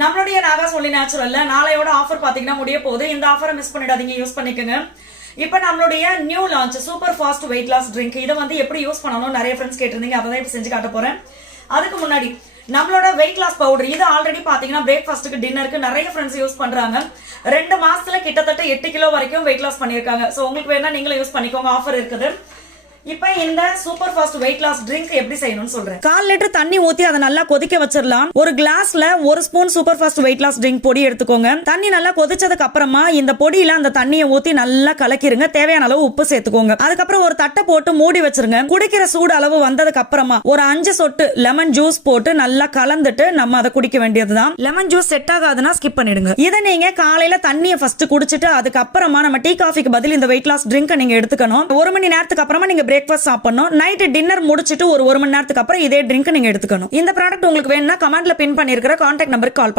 நம்மளுடைய நாகாஸ் only நேச்சுரல்ல நாளையோட offer பாத்தீங்கன்னா முடிய போகுது. இந்த ஆஃபரை மிஸ் பண்ணிடாதீங்க, யூஸ் பண்ணிக்கோங்க. இப்ப நம்மளுடைய new launch super fast weight loss drink, இதை வந்து எப்படி யூஸ் பண்ணணும் நிறைய ஃப்ரெண்ட்ஸ் கேட்டிருந்தீங்க. அதை தான் இப்ப செஞ்சு காட்ட போறேன். அதுக்கு முன்னாடி நம்மளோட வெயிட் லாஸ் பவுடர், இது ஆல்ரெடி பாத்தீங்கன்னா பிரேக்ஃபாஸ்ட்டுக்கு டின்னருக்கு நிறைய ஃப்ரெண்ட்ஸ் யூஸ் பண்றாங்க. 2 மாசத்துல கிட்டத்தட்ட 8 கிலோ வரைக்கும் வெயிட் லாஸ் பண்ணிருக்காங்க. சோ உங்களுக்கு வேணா நீங்களும் யூஸ் பண்ணிக்கோங்க, ஆஃபர் இருக்குது. இப்ப இந்த super fast weight loss drink எப்படி செய்யணும்னு சொல்றேன். 1/4 லிட்டர் தண்ணி ஊத்தி அதை நல்லா கொதிக்க வச்சிடலாம். ஒரு கிளாஸ்ல 1 spoon super fast weight loss drink பொடி எடுத்துக்கோங்க. தண்ணி நல்லா கொதிச்சதுக்கு அப்புறமா இந்த பொடியில அந்த தண்ணியை ஊத்தி நல்லா கலக்கிருங்க. தேவையான அளவு உப்பு சேர்த்துக்கோங்க. அதுக்கப்புறம் ஒரு தட்டை போட்டு மூடி வச்சிருங்க. குடிக்கிற சூடு அளவு வந்ததுக்கு அப்புறமா ஒரு 5 சொட்டு லெமன் ஜூஸ் போட்டு நல்லா கலந்துட்டு நம்ம அதை குடிக்க வேண்டியதுதான். லெமன் ஜூஸ் செட் ஆகாதுன்னா ஸ்கிப் பண்ணிடுங்க. இதை நீங்க காலையில தண்ணியை ஃபர்ஸ்ட் குடிச்சிட்டு அதுக்கப்புறமா நம்ம டீ காஃபிக்கு பதில் இந்த வெயிட் லாஸ் ட்ரிங்க் நீங்க எடுத்துக்கணும். 1 மணி நேரத்துக்கு அப்புறமா நீங்க பிரேக்ஃபாஸ்ட் சாப்பிடணும். நைட் டின்னர் முடிச்சிட்டு ஒரு 1 மணி நேரத்துக்கு அப்புறம் இதே ட்ரிங்க் நீங்க எடுத்துக்கணும். இந்த ப்ராடக்ட் உங்களுக்கு வேணும்னா கமெண்ட்ல பின் பண்ணிருக்கிற கான்டாக்ட் நம்பருக்கு கால் பண்ணுங்க.